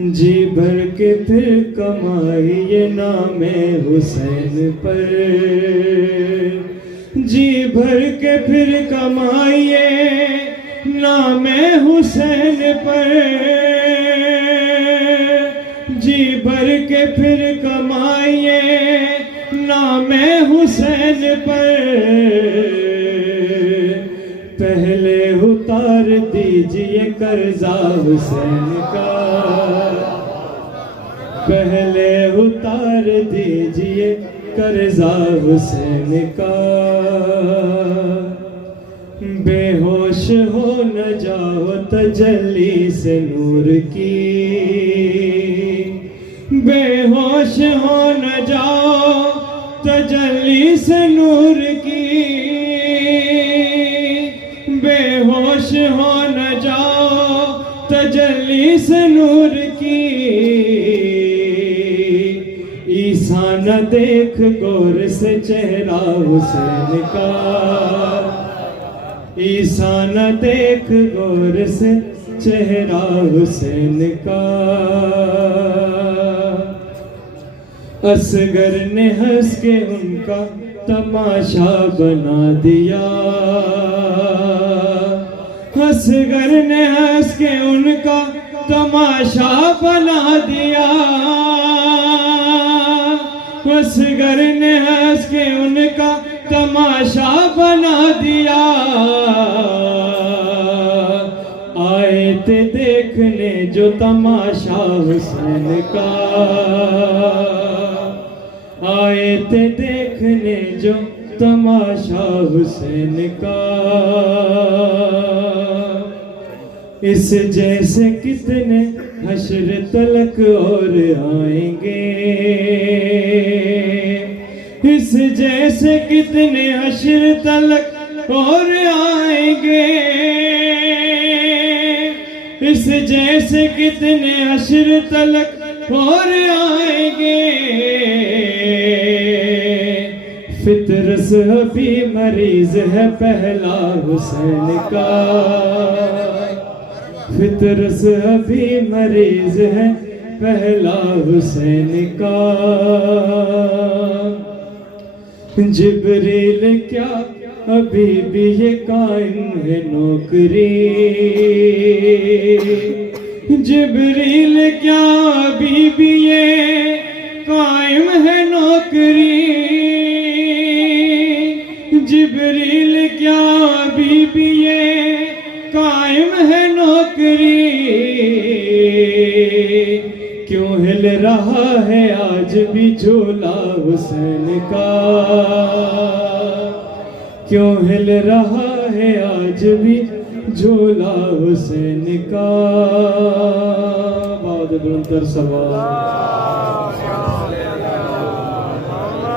जी भर के फिर कमाइए नाम हुसैन पर, जी भर के फिर कमाइए नाम हुसैन पर, जी भर के फिर कमाइए नाम हुसैन पर। पहले उतार दीजिए कर्जा हुसैन का, पहले उतार दीजिए कर्जा हुसैन का। बेहोश हो न जाओ तजल्ली से नूर की, बेहोश हो न जाओ तजल्ली से नूर की, बेहोश हो न जाओ तजल्ली से नूर की। ईसा न देख गौर से चेहरा हुसैन का, ईसा न देख गौर से चेहरा हुसैन का। असगर ने हंस के उनका तमाशा बना दिया, असगर ने हंस के उनका तमाशा बना दिया, असगर ने हंस के उनका तमाशा बना दिया। आए थे देखने जो तमाशा हुसैन का, आए थे देखने जो तमाशा हुसैन का। इस जैसे कितने हश्र तलक और आएंगे, इस जैसे कितने हश्र तलक और आएंगे, इस जैसे कितने हश्र तलक और आएंगे। फितरस अभी मरीज है पहला हुसैन का, फितरस अभी मरीज है पहला हुसैन का। जिब्रील क्या अभी भी ये कायम है नौकरी, जिब्रील क्या अभी भी ये कायम है नौकरी, जिब्रील क्या अभी भी ये कायम है नौकरी। क्यों हिल रहा है आज भी झोला हुसैन का, क्यों हिल रहा है आज भी झोला हुसैन का। बाद बुलंद सवाल।